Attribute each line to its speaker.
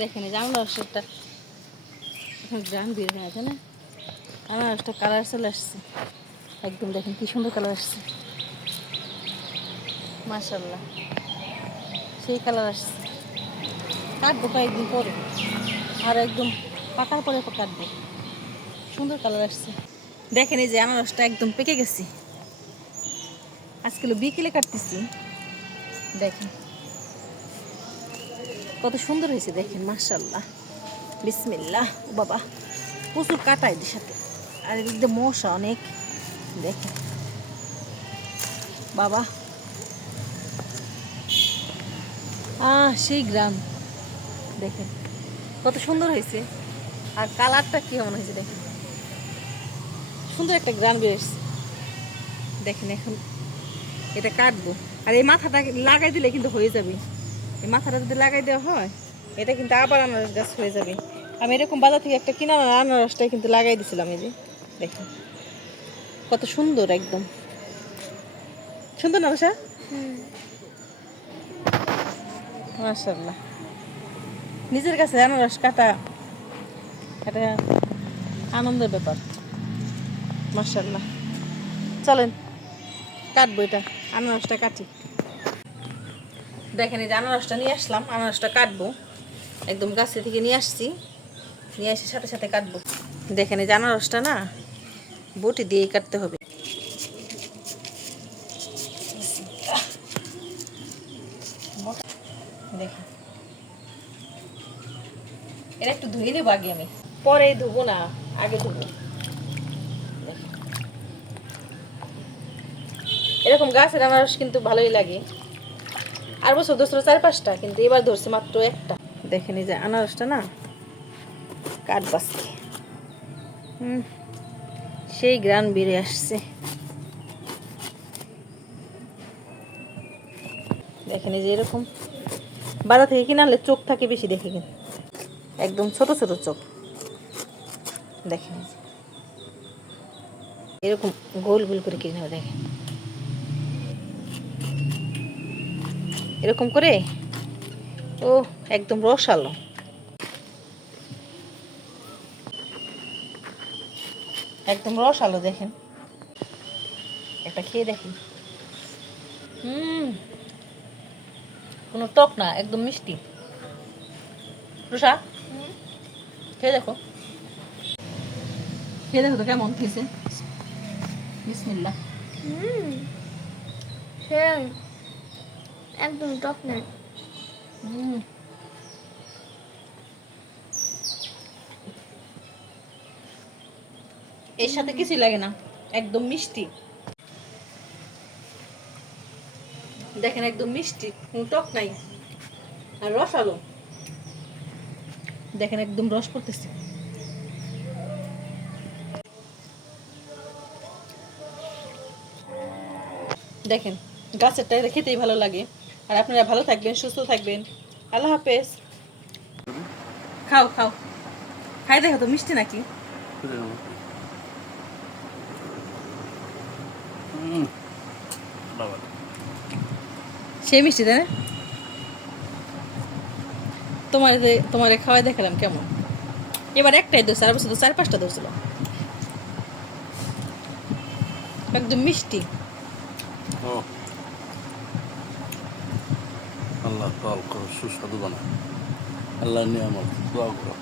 Speaker 1: দেখেন যে আনারসটা এখন গ্রাম বের হয়ে আছে না আমার আনারসটা কালার চলে আসছে। একদম দেখেন কি সুন্দর কালার আসছে। মাশাল্লাহ সেই কালার আসছে। কাটবো কয়েকদিন পরে। আর একদম পাকার পরে কাটবো। সুন্দর কালার আসছে। দেখেন এই যে আনারসটা একদম পেকে গেছে। আজকে বিকেলে কাটতেছি। দেখেন। কত সুন্দর হয়েছে দেখেন মার্শাল্লাহ বিসমিল্লাহ। ও বাবা, প্রচুর কাটা এদের সাথে। আর এদিক দিয়ে মশা অনেক। দেখেন। বাবা। আহ, সেই গ্রাম। দেখেন, কত সুন্দর হয়েছে। আর কালারটা কেমন হয়েছে দেখেন। সুন্দর একটা গ্রাম বেরোচ্ছে দেখেন এখন এটা কাটবো। আর এই মাথাটা লাগাই দিলে কিন্তু হয়ে যাবে। এই মাথাটা যদি লাগাই দেওয়া হয়, এটা কিন্তু আবার আনারস গাছ হয়ে যাবে। আমি এরকম বাজার থেকে একটা কিনা আনারসটাই কিন্তু লাগাই দিছিলাম এই যে দেখেন কত সুন্দর একদম। সুন্দর না বাসা মাশাল্লাহ নিজের কাছে আনারস কাটা এটা আনন্দের ব্যাপার। মাশাল্লাহ চলেন, কাটবো এটা, আনারসটা কাটি। দেখেন এই যে আনারসটা নিয়ে আসলাম, আনারসটা কাটবো। একদম গাছে থেকে নিয়ে আসছি, নিয়ে এসে সাথে সাথে কাটবো। দেখেন এই যে আনারসটা না, বটি দিয়েই কাটতে হবে। একটু ধুয়ে নেব আগে আমি। পরে ধুবো না, আগে ধুবো। এরকম গাছের আনারস কিন্তু ভালোই লাগে। আর বছর ধরছিল চার পাঁচটা, কিন্তু এবার ধরছে মাত্র একটা। দেখেন যে আনারসটা না, কাঠ বাসকে। সেই গ্রান বেড়ে আসছে। দেখেন যে এরকম। বাজার থেকে কিনে আনলে চোখ থাকে বেশি দেখে কিন্তু। একদম ছোট ছোট চোখ। দেখেন। এরকম গোল গোল করে কিনে দেখেন। এরকম করে? ও, একদম রসালো। একদম রসালো, দেখেন। একটা খেয়ে দেখেন হুম। কোনো টক না, একদম মিষ্টি। রসা খেয়ে দেখো। খেয়ে দেখো তো কেমন খেয়েছে। বিসমিল্লাহ।
Speaker 2: হুম। একদম টক না
Speaker 1: এর সাথে কিছুই লাগে না একদম মিষ্টি। দেখেন একদম মিষ্টি কোনো টক নাই। আর রস আলো দেখেন একদম রস পড়তেছে। দেখেন গাছেরটা এটা খেতেই ভালো লাগে। আর আপনারা ভালো থাকবেন, সুস্থ থাকবেন। আল্লাহ হাফেজ। খাও খাও। খাই দেখো তো, মিষ্টি নাকি? সেই মিষ্টি, তাই না? তোমার তোমার খাওয়াই দেখালাম কেমন? এবার একটাই দোষ, আর বছর চার পাঁচটা ধরছিল একদম মিষ্টি।
Speaker 3: ও। আল্লাহ দোয়া করো সুস্বাদু বানা আল্লাহ নিয়ামত দোয়া করো।